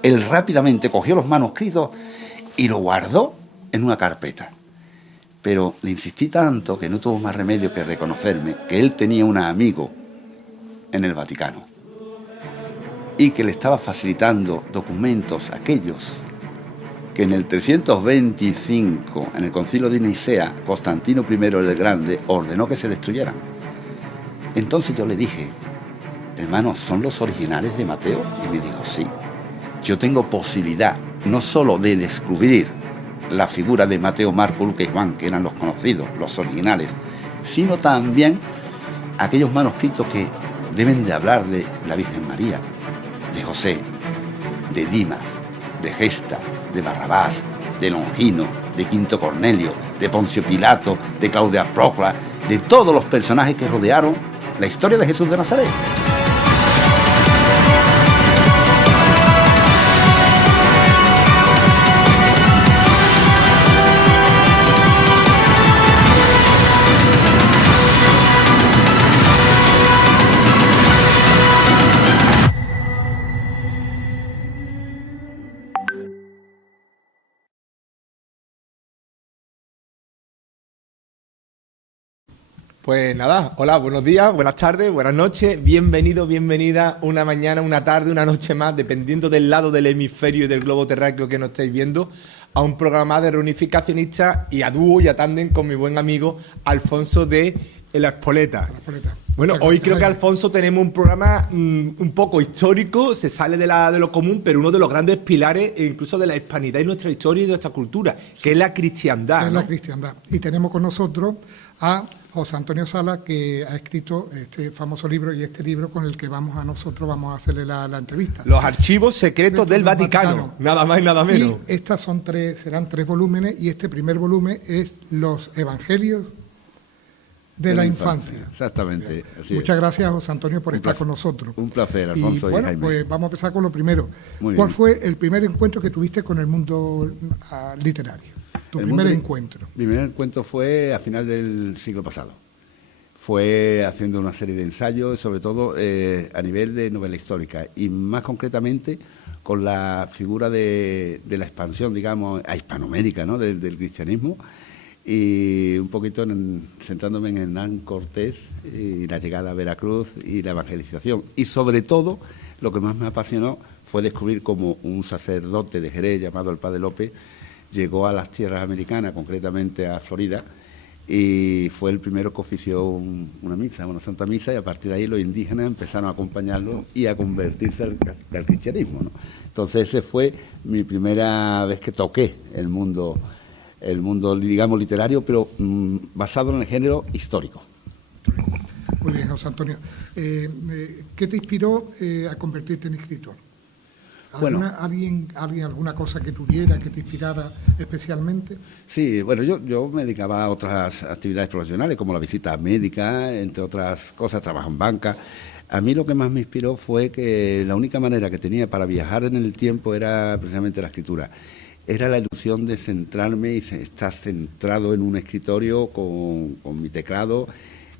Él rápidamente cogió los manuscritos y lo guardó en una carpeta. Pero le insistí tanto que no tuvo más remedio que reconocerme que él tenía un amigo en el Vaticano y que le estaba facilitando documentos aquellos que en el 325, en el Concilio de Nicea, Constantino I el Grande ordenó que se destruyeran. Entonces yo le dije, hermano, ¿son los originales de Mateo? Y me dijo, sí. Yo tengo posibilidad no solo de descubrir la figura de Mateo, Marco, Lucas y Juan, que eran los conocidos, los originales, sino también aquellos manuscritos que deben de hablar de la Virgen María, de José, de Dimas, de Gesta, de Barrabás, de Longino, de Quinto Cornelio, de Poncio Pilato, de Claudia Procla, de todos los personajes que rodearon la historia de Jesús de Nazaret. Pues nada, hola, buenos días, buenas tardes, buenas noches, bienvenido, bienvenida, una mañana, una tarde, una noche más, dependiendo del lado del hemisferio y del globo terráqueo que nos estáis viendo, a un programa de reunificacionistas y a dúo y a tándem con mi buen amigo Alfonso de La Espoleta. Bueno, hoy creo que Alfonso tenemos un programa un poco histórico, se sale de lo común, pero uno de los grandes pilares incluso de la hispanidad y nuestra historia y de nuestra cultura, que es la cristiandad. Es, ¿no? La cristiandad. Y tenemos con nosotros a José Antonio Sala, que ha escrito este famoso libro y este libro con el que vamos a hacerle la entrevista. Los archivos secretos del Vaticano, nada más y nada menos. Y estas serán tres volúmenes, y este primer volumen es Los Evangelios de la infancia. Exactamente. Así Muchas es. Gracias, José Antonio, por estar con nosotros. Un placer, Alfonso y bueno, Jaime. pues vamos a empezar con lo primero. Muy ¿Cuál bien. fue el primer encuentro que tuviste con el mundo literario? Tu primer encuentro. Mi primer encuentro fue a final del siglo pasado. Fue haciendo una serie de ensayos, sobre todo a nivel de novela histórica, y más concretamente con la figura de la expansión, digamos, a Hispanoamérica, ¿no?, del cristianismo, y un poquito centrándome en Hernán Cortés y la llegada a Veracruz y la evangelización. Y sobre todo, lo que más me apasionó fue descubrir cómo un sacerdote de Jerez llamado el Padre López llegó a las tierras americanas, concretamente a Florida, y fue el primero que ofició una misa, una santa misa, y a partir de ahí los indígenas empezaron a acompañarlo y a convertirse al cristianismo, ¿no? Entonces ese fue mi primera vez que toqué el mundo, digamos, literario, pero basado en el género histórico. Muy bien, José Antonio. ¿Qué te inspiró a convertirte en escritor? ¿Alguna cosa que tuviera, que te inspirara especialmente? Sí, bueno, yo me dedicaba a otras actividades profesionales, como la visita médica, entre otras cosas, trabajo en banca. A mí lo que más me inspiró fue que la única manera que tenía para viajar en el tiempo era precisamente la escritura. Era la ilusión de centrarme y estar centrado en un escritorio con mi teclado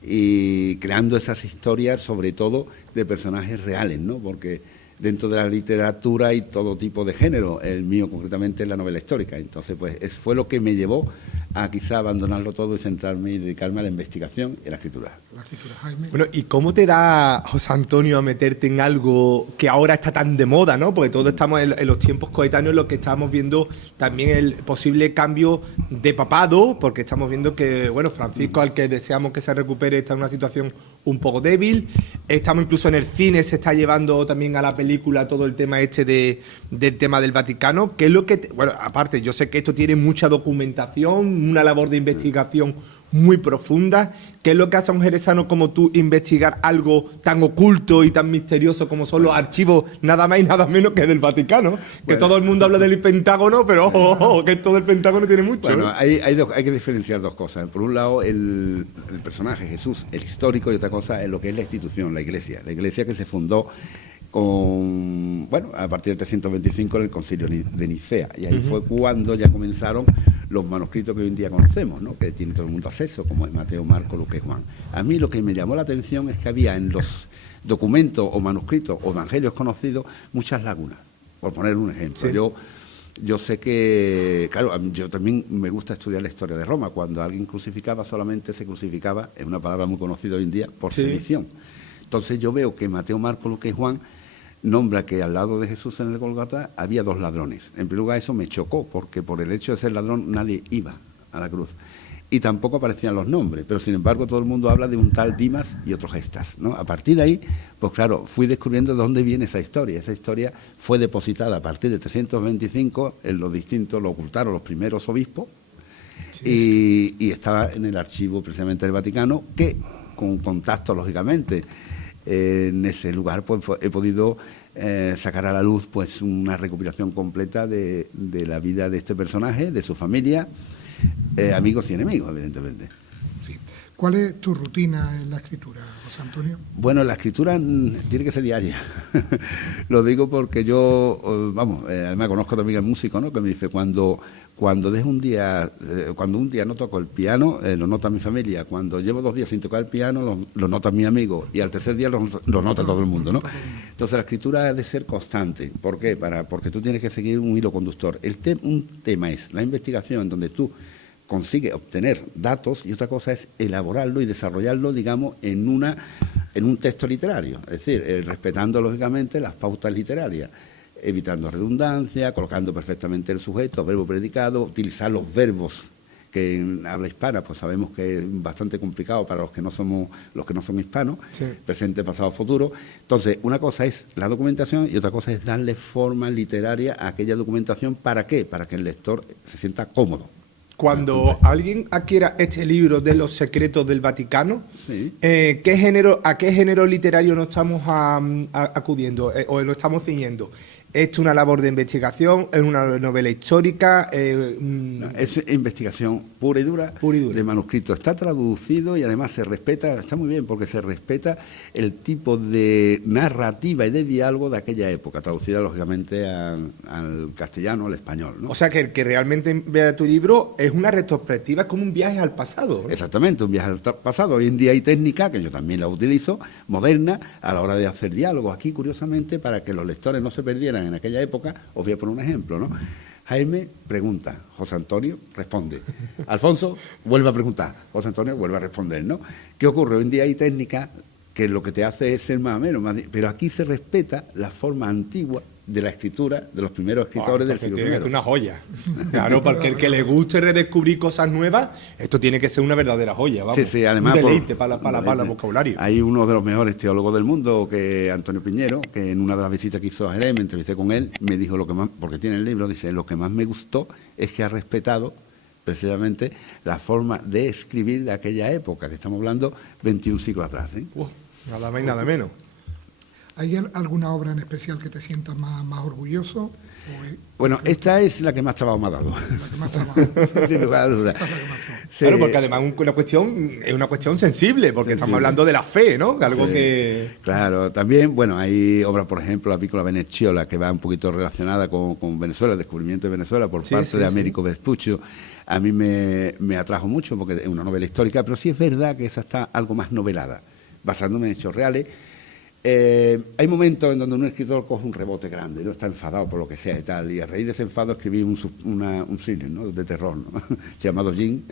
y creando esas historias, sobre todo de personajes reales, ¿no? Porque dentro de la literatura hay todo tipo de género, el mío concretamente es la novela histórica. Entonces, pues fue lo que me llevó a quizá abandonarlo todo y centrarme y dedicarme a la investigación y a la escritura. Jaime. Bueno, ¿y cómo te da, José Antonio, a meterte en algo que ahora está tan de moda, ¿no? Porque todos estamos en los tiempos coetáneos en los que estamos viendo también el posible cambio de papado, porque estamos viendo que, bueno, Francisco, al que deseamos que se recupere, está en una situación un poco débil. Estamos incluso en el cine, se está llevando también a la película todo el tema del tema del Vaticano. ¿Qué es lo que bueno, aparte, yo sé que esto tiene mucha documentación, una labor de investigación muy profunda. ¿Qué es lo que hace a un jerezano como tú investigar algo tan oculto y tan misterioso como son los archivos, nada más y nada menos que del Vaticano? Bueno, que todo el mundo habla del Pentágono, pero ojo, que todo el Pentágono tiene mucho. Bueno, hay que diferenciar dos cosas. Por un lado, el personaje Jesús, el histórico, y otra cosa es lo que es la institución, la iglesia. La iglesia que se fundó a partir del 325 en el Concilio de Nicea. Y ahí fue cuando ya comenzaron los manuscritos que hoy en día conocemos, ¿no? Que tiene todo el mundo acceso, como es Mateo, Marcos, Lucas y Juan. A mí lo que me llamó la atención es que había en los documentos o manuscritos o evangelios conocidos muchas lagunas, por poner un ejemplo. Sí. Yo sé que, claro, yo también me gusta estudiar la historia de Roma. Cuando alguien crucificaba, solamente se crucificaba, es una palabra muy conocida hoy en día, por sedición. Entonces yo veo que Mateo, Marcos, Lucas y Juan nombra que al lado de Jesús en el Golgota había 2 ladrones. En primer lugar, eso me chocó, porque por el hecho de ser ladrón nadie iba a la cruz. Y tampoco aparecían los nombres, pero sin embargo todo el mundo habla de un tal Dimas y otro Gestas, ¿no? A partir de ahí, pues claro, fui descubriendo de dónde viene esa historia. Esa historia fue depositada a partir de 325 en los distintos, lo ocultaron los primeros obispos, y estaba en el archivo precisamente del Vaticano, que con contacto, lógicamente, en ese lugar pues he podido sacar a la luz pues una recopilación completa de la vida de este personaje, de su familia, amigos y enemigos, evidentemente. Sí. ¿Cuál es tu rutina en la escritura, José Antonio? Bueno, la escritura tiene que ser diaria. Lo digo porque yo, además conozco también al músico, ¿no? Que me dice, cuando dejo un día, cuando un día no toco el piano, lo nota mi familia. Cuando llevo 2 días sin tocar el piano, lo nota mi amigo. Y al tercer día lo nota todo el mundo, ¿no? Entonces la escritura ha de ser constante. ¿Por qué? Porque tú tienes que seguir un hilo conductor. Un tema es la investigación, donde tú consigues obtener datos, y otra cosa es elaborarlo y desarrollarlo, digamos, en un texto literario. Es decir, respetando lógicamente las pautas literarias, evitando redundancia, colocando perfectamente el sujeto, verbo predicado, utilizar los verbos que en habla hispana pues sabemos que es bastante complicado para los que no somos hispanos, sí. Presente, pasado, futuro. Entonces, una cosa es la documentación y otra cosa es darle forma literaria a aquella documentación. ¿Para qué? Para que el lector se sienta cómodo. Cuando alguien adquiera este libro de los secretos del Vaticano, sí. ¿A qué género literario nos estamos acudiendo o nos estamos ciñendo? ¿Es una labor de investigación? ¿Es una novela histórica? No, es investigación pura y dura de manuscrito. Está traducido y además se respeta, está muy bien porque se respeta el tipo de narrativa y de diálogo de aquella época, traducida lógicamente al castellano, al español, ¿no? O sea que el que realmente vea tu libro es una retrospectiva, es como un viaje al pasado, ¿no? Exactamente, un viaje al pasado. Hoy en día hay técnica, que yo también la utilizo, moderna, a la hora de hacer diálogos. Aquí, curiosamente, para que los lectores no se perdieran en aquella época, os voy a poner un ejemplo, ¿no? Jaime pregunta, José Antonio responde, Alfonso vuelve a preguntar, José Antonio vuelve a responder, ¿no? ¿Qué ocurre? Hoy en día hay técnica que lo que te hace es ser más o menos, pero aquí se respeta la forma antigua de la escritura de los primeros escritores del siglo I. Tiene que ser una joya. Claro, porque el que le guste redescubrir cosas nuevas, esto tiene que ser una verdadera joya, vamos. Sí, además un deleite para el vocabulario. Hay uno de los mejores teólogos del mundo, que Antonio Piñero, que en una de las visitas que hizo a Jerez, me entrevisté con él, me dijo lo que más, porque tiene el libro, dice, lo que más me gustó es que ha respetado precisamente la forma de escribir de aquella época, que estamos hablando 21 siglos atrás, ¿eh? Nada más y nada menos. ¿Hay alguna obra en especial que te sientas más orgulloso? Bueno, esta es la que más trabajo me ha dado. La que más trabajo. Sin lugar a dudas. Sí. Claro, porque además es una cuestión sensible, porque estamos hablando de la fe, ¿no? Algo que... Claro, también, bueno, hay obras, por ejemplo, la Piccola Veneziola, que va un poquito relacionada con Venezuela, el descubrimiento de Venezuela por parte de Américo Vespuccio. A mí me atrajo mucho porque es una novela histórica, pero sí es verdad que esa está algo más novelada, basándome en hechos reales. Hay momentos en donde un escritor coge un rebote grande, no está enfadado por lo que sea y tal, y a raíz de ese enfado escribí un thriller, ¿no?, de terror, ¿no? Llamado Jin.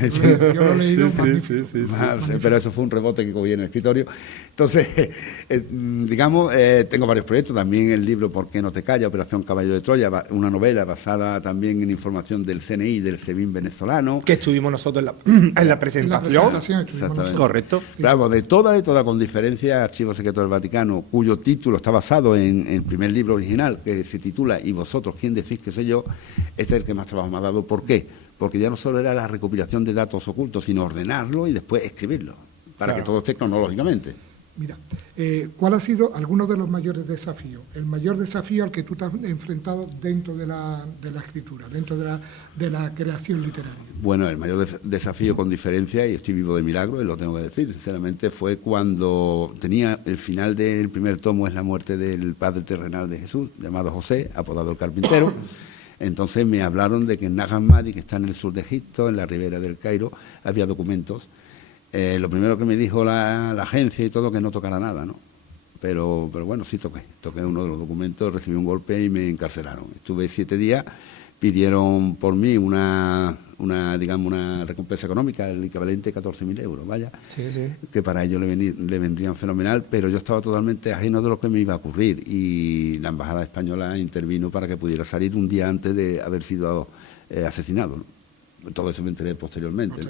Yo lo he leído. Sí. Pero eso fue un rebote que cogí en el escritorio. Entonces, digamos, tengo varios proyectos, también el libro ¿Por qué no te callas?, Operación Caballo de Troya, una novela basada también en información del CNI, del SEBIN venezolano. Que estuvimos nosotros en la presentación. Exactamente. Correcto. Claro, de toda, con diferencia, Archivo Secreto del Vaticano, cuyo título está basado en el primer libro original, que se titula ¿Y vosotros quién decís que soy yo? Este es el que más trabajo me ha dado. ¿Por qué? Porque ya no solo era la recopilación de datos ocultos, sino ordenarlo y después escribirlo, para que todo esté cronológicamente. Mira, ¿cuál ha sido alguno de los mayores desafíos? El mayor desafío al que tú te has enfrentado dentro de la escritura, dentro de la creación literaria. Bueno, el mayor desafío, con diferencia, y estoy vivo de milagro, y lo tengo que decir, sinceramente, fue cuando tenía el final del primer tomo, es la muerte del padre terrenal de Jesús, llamado José, apodado el Carpintero. Entonces me hablaron de que en Nag Hammadi, que está en el sur de Egipto, en la ribera del Cairo, había documentos. Lo primero que me dijo la agencia y todo, que no tocara nada, ¿no? Pero bueno, sí toqué uno de los documentos, recibí un golpe y me encarcelaron. Estuve 7 días, pidieron por mí una recompensa económica, el equivalente a 14.000 euros, vaya, Sí. que para ellos le vendrían fenomenal, pero yo estaba totalmente ajeno de lo que me iba a ocurrir, y la embajada española intervino para que pudiera salir un día antes de haber sido asesinado, ¿no? Todo eso me enteré posteriormente.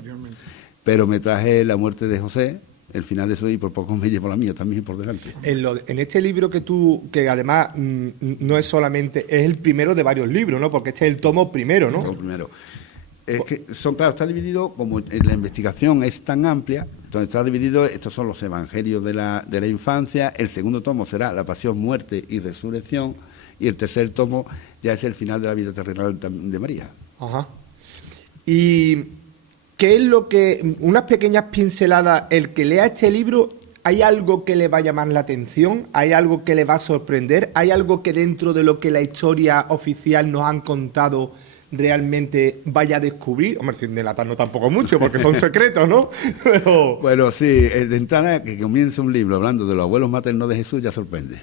Pero me traje la muerte de José, el final de eso, y por poco me llevo la mía también por delante. En este libro que además no es solamente, es el primero de varios libros, ¿no? Porque este es el tomo primero, ¿no? El tomo primero. Es que claro, está dividido, como la investigación es tan amplia, entonces está dividido, estos son los evangelios de la infancia, el segundo tomo será la pasión, muerte y resurrección, y el tercer tomo ya es el final de la vida terrenal de María. Ajá. Y ¿qué es lo que, unas pequeñas pinceladas, el que lea este libro, hay algo que le va a llamar la atención, hay algo que le va a sorprender, hay algo que dentro de lo que la historia oficial nos han contado realmente vaya a descubrir? Hombre, sin delatarnos tampoco mucho, porque son secretos, ¿no? Pero... Bueno, sí, de entrada, que comience un libro hablando de los abuelos maternos de Jesús ya sorprende.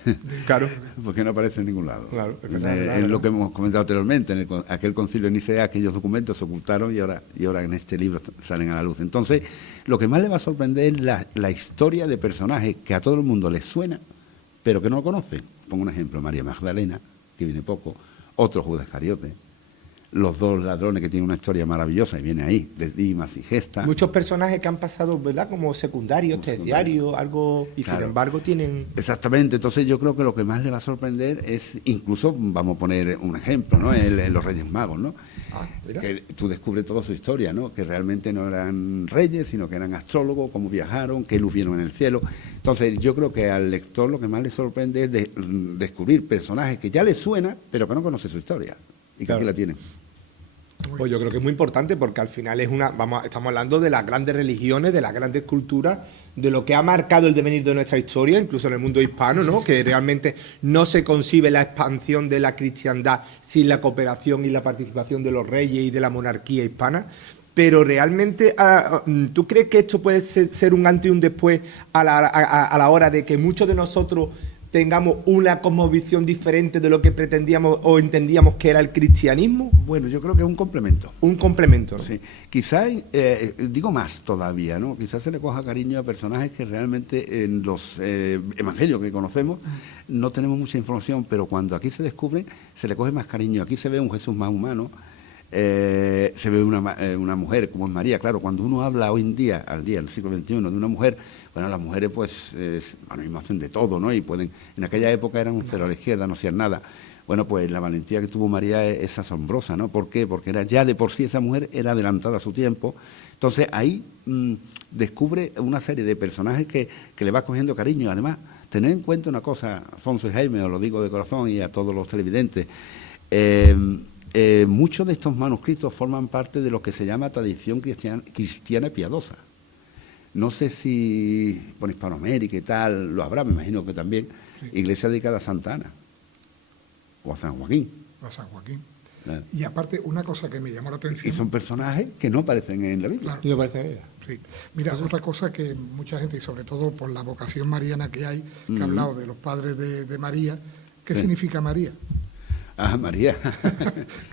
Claro. Porque no aparece en ningún lado. Claro, es lo que hemos comentado anteriormente, en aquel concilio de Nicea, aquellos documentos se ocultaron y ahora en este libro salen a la luz. Entonces, lo que más le va a sorprender es la historia de personajes que a todo el mundo les suena, pero que no lo conoce. Pongo un ejemplo: María Magdalena, que viene poco, otro Judas Iscariote, los 2 ladrones, que tienen una historia maravillosa y viene ahí, de Dimas y Gesta. Muchos personajes que han pasado, ¿verdad?, como secundarios, terciarios, algo, y claro, sin embargo tienen... Exactamente, entonces yo creo que lo que más le va a sorprender es, incluso, vamos a poner un ejemplo, ¿no?, en los Reyes Magos, ¿no? Que tú descubres toda su historia, ¿no?, que realmente no eran reyes, sino que eran astrólogos, cómo viajaron, qué luz vieron en el cielo. Entonces yo creo que al lector lo que más le sorprende es descubrir personajes que ya le suena, pero que no conoce su historia, y que aquí la tienen. Pues yo creo que es muy importante, porque al final estamos hablando de las grandes religiones, de las grandes culturas, de lo que ha marcado el devenir de nuestra historia, incluso en el mundo hispano, ¿no?, que realmente no se concibe la expansión de la cristiandad sin la cooperación y la participación de los reyes y de la monarquía hispana. Pero realmente, ¿tú crees que esto puede ser un antes y un después a la hora de que muchos de nosotros tengamos una cosmovisión diferente de lo que pretendíamos o entendíamos que era el cristianismo? Bueno, yo creo que es un complemento. Un complemento, ¿no? Sí. Quizás, digo más todavía, ¿no? Quizás se le coja cariño a personajes que realmente en los evangelios que conocemos no tenemos mucha información, pero cuando aquí se descubren, se le coge más cariño. Aquí se ve un Jesús más humano, se ve una mujer como es María. Claro, cuando uno habla hoy en día, en el siglo XXI, de una mujer, bueno, las mujeres pues ahora mismo hacen de todo, ¿no? Y pueden, en aquella época eran un cero a la izquierda, no hacían nada. Bueno, pues la valentía que tuvo María es asombrosa, ¿no? ¿Por qué? Porque era ya de por sí esa mujer era adelantada a su tiempo. Entonces ahí descubre una serie de personajes que le va cogiendo cariño. Además, tener en cuenta una cosa, Alfonso y Jaime, os lo digo de corazón y a todos los televidentes, muchos de estos manuscritos forman parte de lo que se llama tradición cristiana piadosa. No sé si por Hispanoamérica y tal lo habrá, me imagino que también, sí. Iglesia dedicada a Santa Ana o a San Joaquín. O a San Joaquín. Y aparte, una cosa que me llamó la atención... Y son personajes que no aparecen en la Biblia. Claro. Y no aparecen en ella. Sí. Mira, otra cosa que mucha gente, y sobre todo por la vocación mariana que hay, que ha hablado de los padres de María, ¿qué significa María? Ah, María.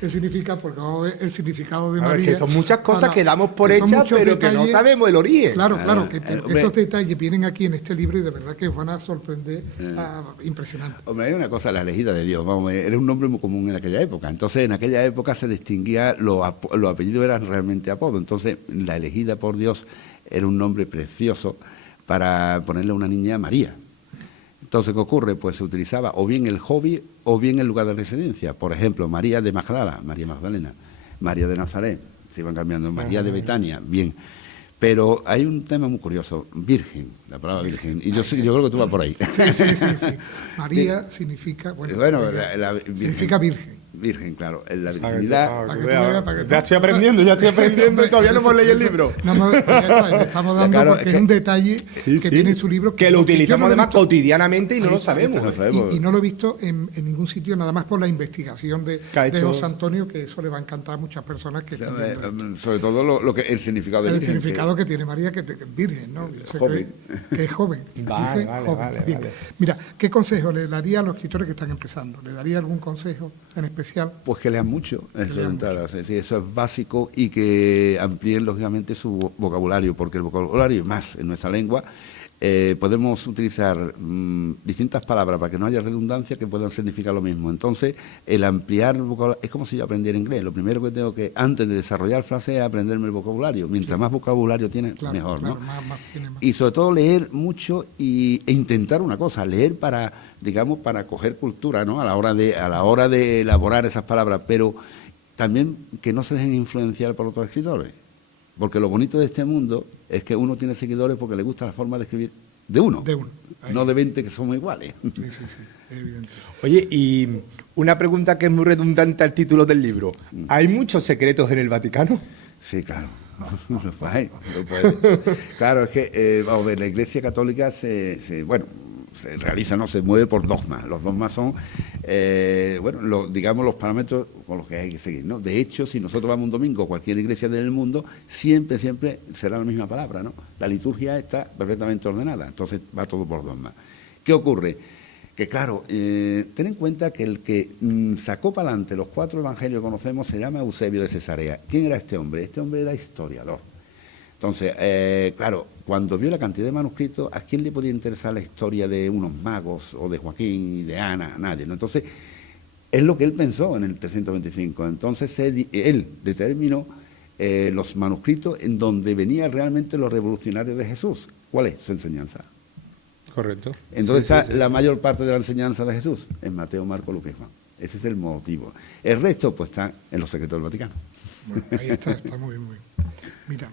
¿Qué significa? Porque el significado de María... Que son muchas cosas que damos por hechas, pero que no sabemos el origen. Claro, que esos detalles vienen aquí en este libro y de verdad que os van a sorprender, impresionante. Hombre, hay una cosa, la elegida de Dios, vamos, era un nombre muy común en aquella época. Entonces, en aquella época se distinguía, los apellidos eran realmente apodos. Entonces, la elegida por Dios era un nombre precioso para ponerle a una niña María. Entonces, ¿qué ocurre? Pues se utilizaba o bien el hobby o bien el lugar de residencia. Por ejemplo, María de Magdalena, María de Nazaret, se iban cambiando, María de Betania, bien. Pero hay un tema muy curioso, virgen, la palabra virgen, y yo creo que tú vas por ahí. Sí. María significa, significa virgen. Virgen, claro, en la virginidad. Ya estoy aprendiendo y todavía no hemos leído el libro. Le estamos dando Claro, porque es un detalle que viene en su libro. Que lo utilizamos además cotidianamente y no lo está, sabemos. Y no lo he visto en ningún sitio, nada más por la investigación de José Antonio, que eso le va a encantar a muchas personas que están viendo. Sobre todo el significado de el virgen. significado que tiene María, que es virgen, ¿no? Joven. Que es joven. Vale. Mira, ¿qué consejo le daría a los escritores que están empezando? ¿Le daría algún consejo en especial? Pues que lean mucho, eso es básico, y que amplíen lógicamente su vocabulario, porque el vocabulario, más en nuestra lengua, podemos utilizar distintas palabras para que no haya redundancia que puedan significar lo mismo. Entonces, el ampliar el vocabulario es como si yo aprendiera inglés. Lo primero que tengo que, antes de desarrollar frases, es aprenderme el vocabulario. Mientras más vocabulario tiene, mejor, ¿no? Más. Y sobre todo leer mucho e intentar una cosa, leer para, digamos, para coger cultura, ¿no? A la hora de elaborar esas palabras, pero también que no se dejen influenciar por otros escritores. Porque lo bonito de este mundo es que uno tiene seguidores porque le gusta la forma de escribir de uno. No de 20 que somos iguales. Sí, evidente. Oye, y una pregunta que es muy redundante al título del libro. ¿Hay muchos secretos en el Vaticano? Sí, claro. Lo hay. Claro, es que, vamos a ver, la Iglesia Católica se realiza, no se mueve por dogmas. Los dogmas son, digamos, los parámetros con los que hay que seguir, ¿no? De hecho, si nosotros vamos un domingo a cualquier iglesia del mundo, siempre será la misma palabra, ¿no? La liturgia está perfectamente ordenada, entonces va todo por dogmas. ¿Qué ocurre? Que claro, ten en cuenta que el que sacó para adelante los 4 evangelios que conocemos se llama Eusebio de Cesarea. ¿Quién era este hombre? Este hombre era historiador. Entonces, claro, cuando vio la cantidad de manuscritos, ¿a quién le podía interesar la historia de unos magos o de Joaquín y de Ana? A nadie, ¿no? Entonces, es lo que él pensó en el 325. Entonces, él determinó los manuscritos en donde venían realmente los revolucionarios de Jesús. ¿Cuál es su enseñanza? Correcto. Entonces está la mayor parte de la enseñanza de Jesús en Mateo, Marcos, Lucas y Juan. Ese es el motivo. El resto, pues, está en los secretos del Vaticano. Bueno, ahí está muy bien. Mira,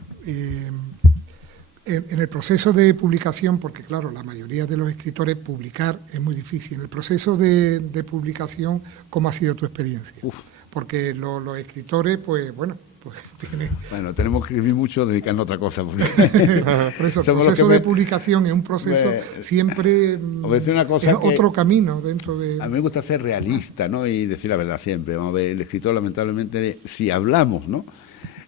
en el proceso de publicación, porque claro, la mayoría de los escritores publicar es muy difícil. En el proceso de publicación, ¿cómo ha sido tu experiencia? Porque los escritores, pues tienen... Bueno, tenemos que escribir mucho, dedicarnos a otra cosa. Porque por eso, el proceso de publicación es un proceso siempre una cosa es otro camino dentro de... A mí me gusta ser realista, ¿no? Y decir la verdad siempre. Vamos a ver, el escritor, lamentablemente, si hablamos, ¿no?,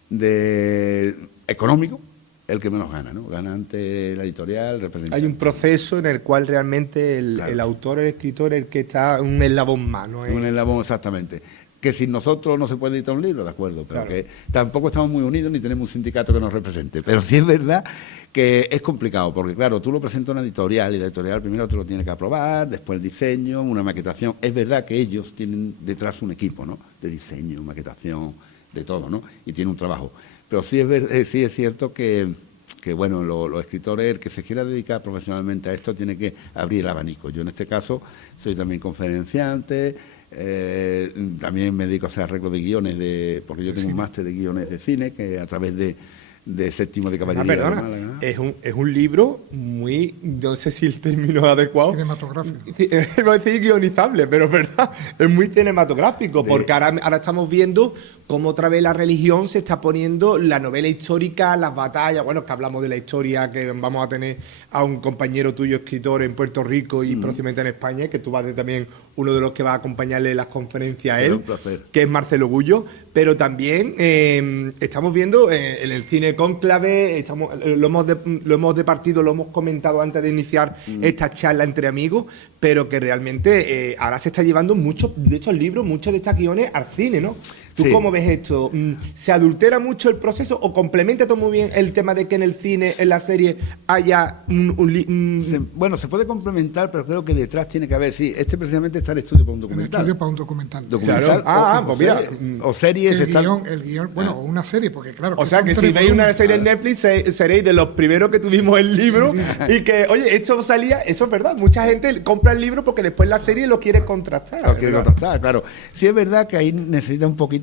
de económico, el que menos gana, ¿no? Gana ante la editorial, representante. Hay un proceso en el cual realmente el autor, el escritor, el que está un eslabón más, ¿no? Un eslabón, exactamente. Que sin nosotros no se puede editar un libro, de acuerdo, pero claro, que tampoco estamos muy unidos ni tenemos un sindicato que nos represente. Pero sí es verdad que es complicado, porque claro, tú lo presentas a una editorial y la editorial primero te lo tiene que aprobar, después el diseño, una maquetación. Es verdad que ellos tienen detrás un equipo, ¿no?, de diseño, maquetación, de todo, ¿no?, y tiene un trabajo. Pero sí es cierto que bueno, los escritores, el que se quiera dedicar profesionalmente a esto, tiene que abrir el abanico. Yo en este caso soy también conferenciante, también me dedico a hacer arreglo de guiones, porque yo tengo un máster de guiones de cine, que a través de Séptimo de Caballería. Perdona, es un libro muy, no sé si el término es adecuado. Cinematográfico. No es decir guionizable, pero es verdad, es muy cinematográfico, porque ahora estamos viendo cómo otra vez la religión se está poniendo, la novela histórica, las batallas, bueno, que hablamos de la historia, que vamos a tener a un compañero tuyo escritor en Puerto Rico y próximamente en España, que tú vas a ser también uno de los que va a acompaño las conferencias a él, un placer, que es Marcelo Gullo, pero también estamos viendo en el cine Cónclave, lo hemos departido, lo hemos comentado antes de iniciar esta charla entre amigos, pero que realmente ahora se está llevando muchos de estos libros, muchos de estos guiones al cine, ¿no? ¿Tú cómo ves esto? ¿Se adultera mucho el proceso o complementa todo muy bien el tema de que en el cine, en la serie, haya Bueno, se puede complementar, pero creo que detrás tiene que haber, precisamente está el estudio para un documental. El estudio para un documental. Claro. Pues mira. O series. El guión, bueno, o una serie, porque claro... O sea, que si veis una serie en Netflix, seréis de los primeros que tuvimos el libro y que, oye, esto salía, eso es verdad, mucha gente compra el libro porque después la serie lo quiere contrastar. Lo quiere contrastar, claro. Sí es verdad que ahí necesita un poquito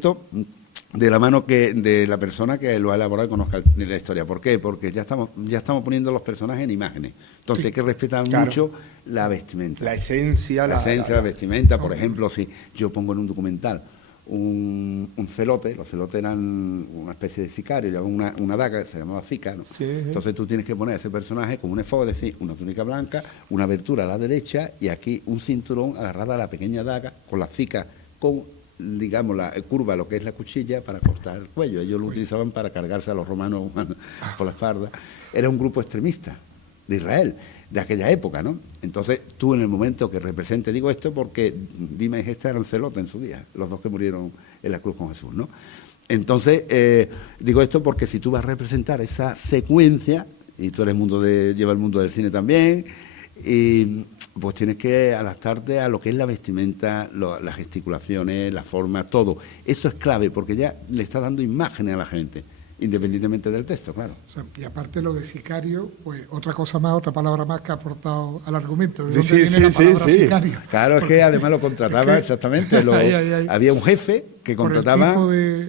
de la mano de la persona que lo ha elaborado y conozca la historia. ¿Por qué? Porque ya estamos poniendo los personajes en imágenes. Entonces hay que respetar mucho la vestimenta. La esencia. La esencia, la vestimenta. Por ejemplo, si yo pongo en un documental un celote, los celotes eran una especie de sicario, llevaban una daga que se llamaba zica, ¿no? Sí. Entonces tú tienes que poner a ese personaje con un efod, es decir, una túnica blanca, una abertura a la derecha y aquí un cinturón agarrado a la pequeña daga con la zica, con, digamos, la curva, lo que es la cuchilla, para cortar el cuello. Ellos lo utilizaban para cargarse a los romanos por la espalda. Era un grupo extremista de Israel, de aquella época, ¿no? Entonces, tú en el momento que represente, digo esto porque Dima y Gesta eran celotes en su día, los dos que murieron en la cruz con Jesús, ¿no? Entonces, digo esto porque si tú vas a representar esa secuencia, y tú eres lleva el mundo del cine también, y pues tienes que adaptarte a lo que es la vestimenta, las gesticulaciones, la forma, todo. Eso es clave, porque ya le está dando imágenes a la gente, independientemente del texto, claro. O sea, y aparte lo de sicario, pues otra cosa más, otra palabra más que ha aportado al argumento. ¿De dónde viene la palabra sicario? Claro, es que además lo contrataba exactamente. Había un jefe que contrataba...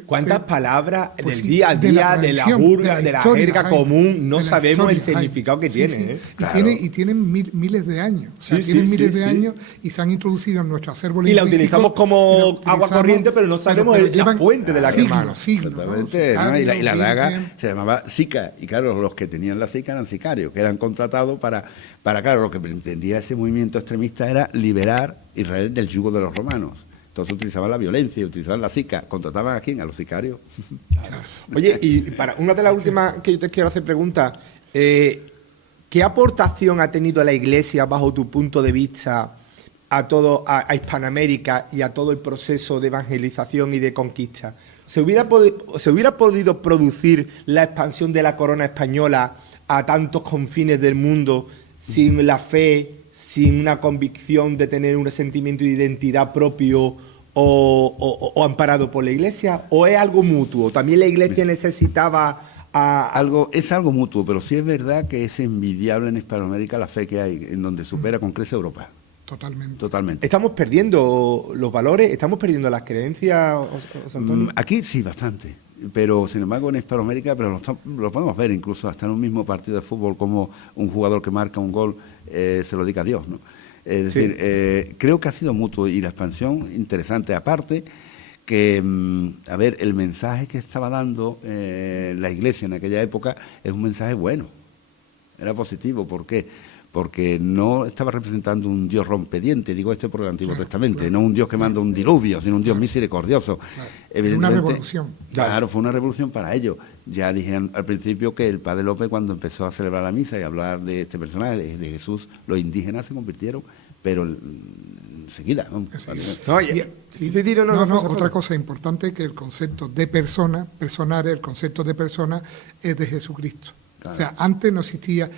¿Cuántas palabras pues del día a día, de la burga, de la jerga común, no sabemos el significado que tiene? Sí. Claro. Y tienen miles de años. O sea, tienen miles de años y se han introducido en nuestro acervo lingüístico. Y la utilizamos como agua corriente, pero no sabemos la fuente de la que emana. Exactamente, ¿no? Y la daga se llamaba sica. Y claro, los que tenían la sica eran sicarios, que eran contratados para claro, lo que pretendía ese movimiento extremista era liberar Israel del yugo de los romanos. Entonces utilizaban la violencia, utilizaban la sica. ¿Contrataban a quién? A los sicarios. Claro. Oye, y para una de las últimas que yo te quiero hacer preguntas, ¿qué aportación ha tenido la Iglesia, bajo tu punto de vista, a Hispanoamérica y a todo el proceso de evangelización y de conquista? ¿Se hubiera podido producir la expansión de la corona española a tantos confines del mundo sin la fe, sin una convicción de tener un sentimiento de identidad propio o amparado por la Iglesia? ¿O es algo mutuo? ¿También la Iglesia necesitaba Es algo mutuo, pero sí es verdad que es envidiable en Hispanoamérica la fe que hay, en donde supera con creces Europa. Totalmente. ¿Estamos perdiendo los valores? ¿Estamos perdiendo las creencias, José Antonio? Aquí sí, bastante. Pero, sin embargo, en Hispanoamérica, pero lo podemos ver incluso hasta en un mismo partido de fútbol, como un jugador que marca un gol se lo dedica a Dios, ¿no? Es decir, creo que ha sido mutuo y la expansión interesante. Aparte que, a ver, el mensaje que estaba dando la Iglesia en aquella época es un mensaje bueno, era positivo. ¿Por qué? Porque no estaba representando un Dios rompediente, digo esto por el Antiguo Testamento, no un Dios que manda un diluvio, sino un Dios misericordioso. Evidentemente, una revolución. Claro, fue una revolución para ellos. Ya dije al principio que el padre López, cuando empezó a celebrar la misa y a hablar de este personaje, de Jesús, los indígenas se convirtieron, pero enseguida. Otra cosa importante, que el concepto de persona, el concepto de persona es de Jesucristo. Claro. O sea, antes no existía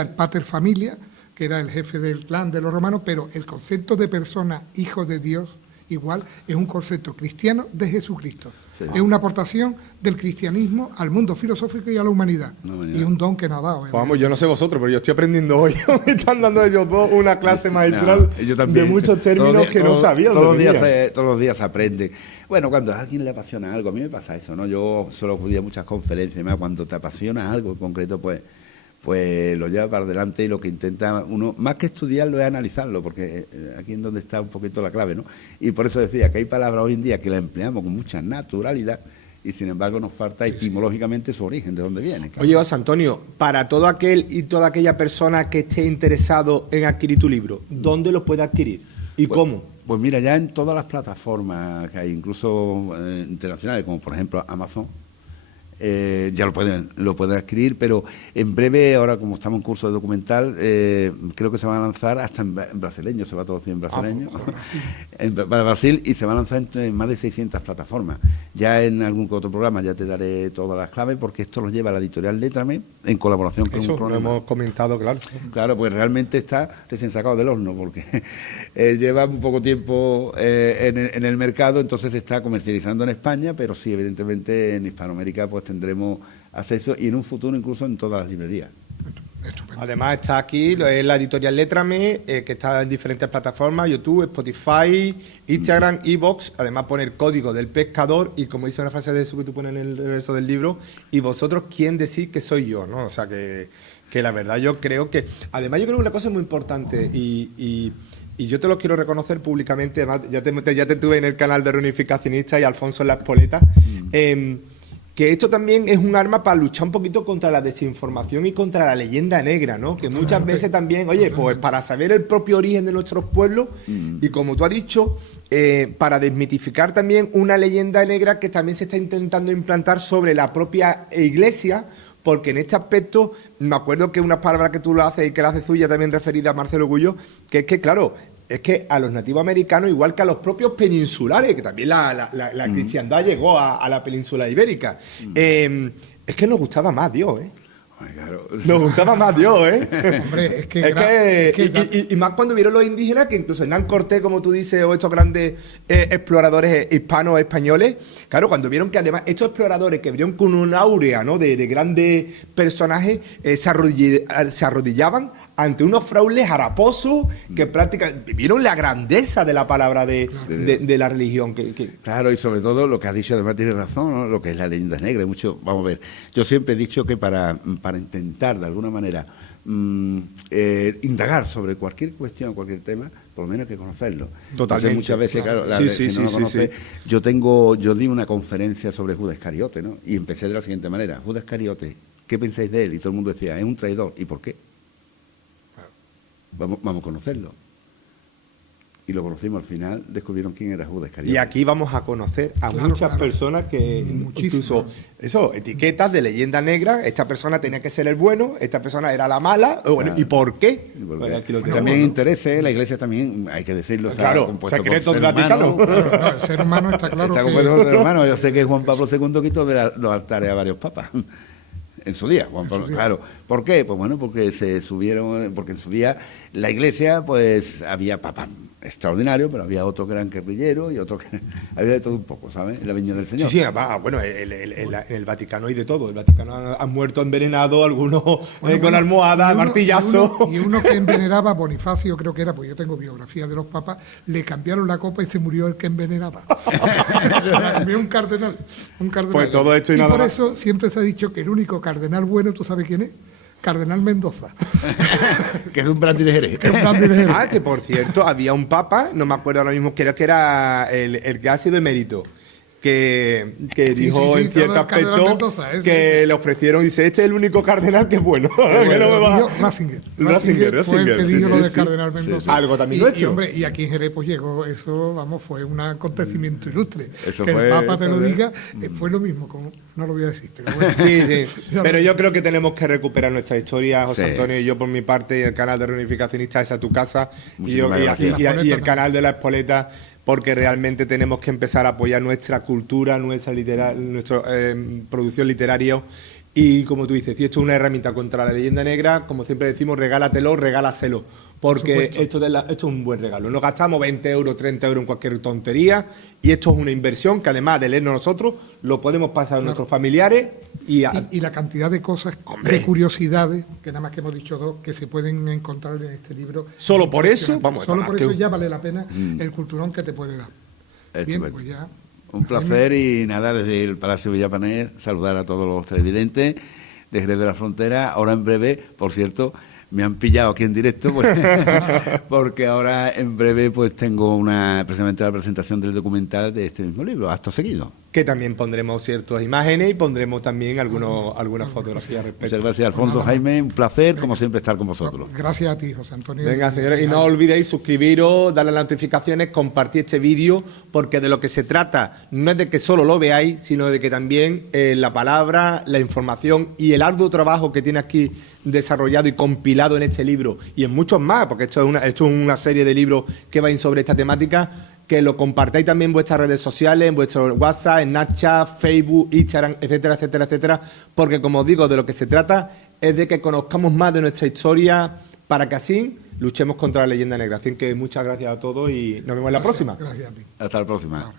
el pater familia, que era el jefe del clan de los romanos, pero el concepto de persona, hijo de Dios, igual, es un concepto cristiano de Jesucristo. Sí. Es una aportación del cristianismo al mundo filosófico y a la humanidad. Y un don que nos ha dado. Vamos, yo no sé vosotros, pero yo estoy aprendiendo hoy. Me están dando ellos dos una clase magistral de muchos términos que no sabía. Todos los días se aprende. Bueno, cuando a alguien le apasiona algo, a mí me pasa eso, ¿no? Yo solo acudí a muchas conferencias, más cuando te apasiona algo en concreto, pues lo lleva para adelante y lo que intenta uno, más que estudiarlo, es analizarlo, porque aquí es donde está un poquito la clave, ¿no? Y por eso decía que hay palabras hoy en día que las empleamos con mucha naturalidad y sin embargo nos falta etimológicamente su origen, de dónde viene. Claro. Oye, José Antonio, para todo aquel y toda aquella persona que esté interesado en adquirir tu libro, ¿dónde lo puede adquirir y cómo? Pues mira, ya en todas las plataformas que hay, incluso internacionales, como por ejemplo Amazon, ya lo pueden adquirir, pero en breve, ahora como estamos en curso de documental, creo que se van a lanzar hasta en brasileño, se va a traducir en brasileño, para Brasil, y se va a lanzar en más de 600 plataformas. Ya en algún que otro programa ya te daré todas las claves, porque esto lo lleva la editorial Létrame en colaboración con un programa. Lo hemos comentado, claro. Claro, pues realmente está recién sacado del horno, porque lleva un poco tiempo en el mercado, entonces se está comercializando en España, pero sí, evidentemente en Hispanoamérica pues tendremos acceso y en un futuro incluso en todas las librerías. Estupendo. Además está aquí, es la editorial Létrame, que está en diferentes plataformas, YouTube, Spotify, Instagram, iVoox. Además pone el código del pescador y, como dice una frase de eso que tú pones en el reverso del libro, y vosotros, ¿quién decís que soy yo? ¿No? O sea que la verdad yo creo que... Además yo creo que una cosa muy importante y yo te lo quiero reconocer públicamente, además ya te tuve en el canal de Reunificacionistas y Alfonso en la Espoleta, que esto también es un arma para luchar un poquito contra la desinformación y contra la leyenda negra, ¿no? Que muchas veces también, oye, pues para saber el propio origen de nuestros pueblos y, como tú has dicho, para desmitificar también una leyenda negra que también se está intentando implantar sobre la propia iglesia, porque en este aspecto, me acuerdo que unas palabras que tú lo haces y que la haces suya también referida a Marcelo Gullo, que es que, claro, es que a los nativos americanos, igual que a los propios peninsulares, que también la cristiandad llegó a la península ibérica, es que nos gustaba más Dios, ¿eh? Ay, claro. Nos gustaba más Dios, ¿eh? Hombre, es que y más cuando vieron los indígenas, que incluso Hernán Cortés, como tú dices, o estos grandes exploradores hispanos españoles, claro, cuando vieron que además estos exploradores que vieron con un áurea, ¿no?, de grandes personajes, se arrodillaban ante unos fraules haraposos que prácticamente vieron la grandeza de la palabra de la religión. Claro, y sobre todo lo que has dicho, además tiene razón, ¿no? Lo que es la leyenda negra. Mucho, vamos a ver, yo siempre he dicho que para intentar de alguna manera indagar sobre cualquier cuestión, cualquier tema, por lo menos hay que conocerlo. Totalmente. Entonces, muchas veces, claro, si no lo conoce, yo di una conferencia sobre Judas Iscariote, ¿no? Y empecé de la siguiente manera: Judas Iscariote, ¿qué pensáis de él? Y todo el mundo decía, es un traidor. ¿Y por qué? Vamos a conocerlo. Y lo conocimos al final, descubrieron quién era Judas Iscariote. Y aquí vamos a conocer a muchas personas que incluso etiquetas de leyenda negra. Esta persona tenía que ser el bueno, esta persona era la mala. Bueno, ¿y por qué? Aquí lo también intereses, la iglesia también, hay que decirlo, está compuesto secretos por ser vaticanos. no, el ser humano está claro. Está compuesto por ser humano. Yo sé que Juan Pablo II quitó de los altares a varios papas. En su día, Juan Pablo, claro. ¿Por qué? Pues bueno, porque se subieron, porque en su día la iglesia, pues había papas extraordinarios, pero había otro que eran guerrilleros y otro que había de todo un poco, ¿sabes? En la viña del Señor. Sí, bueno, en el Vaticano hay de todo. El Vaticano han muerto envenenados, algunos con almohadas, martillazo. Y uno que envenenaba, Bonifacio creo que era, pues yo tengo biografía de los papas, le cambiaron la copa y se murió el que envenenaba. Un cardenal. Pues todo esto y nada por más. eso siempre se ha dicho que el único cardenal bueno, ¿tú sabes quién es? Cardenal Mendoza. Que es un brandy de Jerez. Que por cierto, había un papa, no me acuerdo ahora mismo, creo que era el que ha sido emérito, que dijo en cierto aspecto que le ofrecieron, dice, este es el único cardenal que es bueno. Ratzinger fue el que dijo lo de Cardenal Mendoza. Algo también nuestro. Y, hombre, y aquí en Jerez pues llegó, eso, vamos, fue un acontecimiento ilustre. Eso que fue, el Papa te lo diga, fue lo mismo, como, no lo voy a decir, pero bueno. Sí. Pero yo creo que tenemos que recuperar nuestra historia, José Antonio, y yo por mi parte, y el canal de Reunificacionistas, Esa Tu Casa, y el canal de La Espoleta, porque realmente tenemos que empezar a apoyar nuestra cultura, nuestra producción literaria. Y como tú dices, si esto es una herramienta contra la leyenda negra, como siempre decimos, regálatelo, regálaselo. Porque esto es un buen regalo. No gastamos 20 euros, 30 euros en cualquier tontería. Y esto es una inversión que, además de leernos nosotros, lo podemos pasar a nuestros familiares. Y la cantidad de cosas, de curiosidades, que nada más que hemos dicho dos, que se pueden encontrar en este libro. Solo por eso, ya vale la pena el culturón que te puede dar. Bien, pues ya. Un placer y nada, desde el Palacio Villapaner, saludar a todos los televidentes de Jerez de la Frontera. Ahora en breve, por cierto, me han pillado aquí en directo porque ahora en breve pues tengo precisamente la presentación del documental de este mismo libro, acto seguido. Que también pondremos ciertas imágenes y pondremos también algunas fotografías respecto. Muchas gracias, Alfonso, Jaime, un placer como siempre estar con vosotros. Gracias a ti, José Antonio. Venga, señores, y no olvidéis suscribiros, darle a las notificaciones, compartir este vídeo, porque de lo que se trata no es de que solo lo veáis, sino de que también la palabra, la información y el arduo trabajo que tiene aquí desarrollado y compilado en este libro y en muchos más, porque esto es una serie de libros que van sobre esta temática, que lo compartáis también en vuestras redes sociales, en vuestro WhatsApp, en Snapchat, Facebook, Instagram, etcétera, etcétera, etcétera, porque como os digo, de lo que se trata es de que conozcamos más de nuestra historia para que así luchemos contra la leyenda negra. Así que muchas gracias a todos y nos vemos en la próxima. Gracias a ti. Hasta la próxima.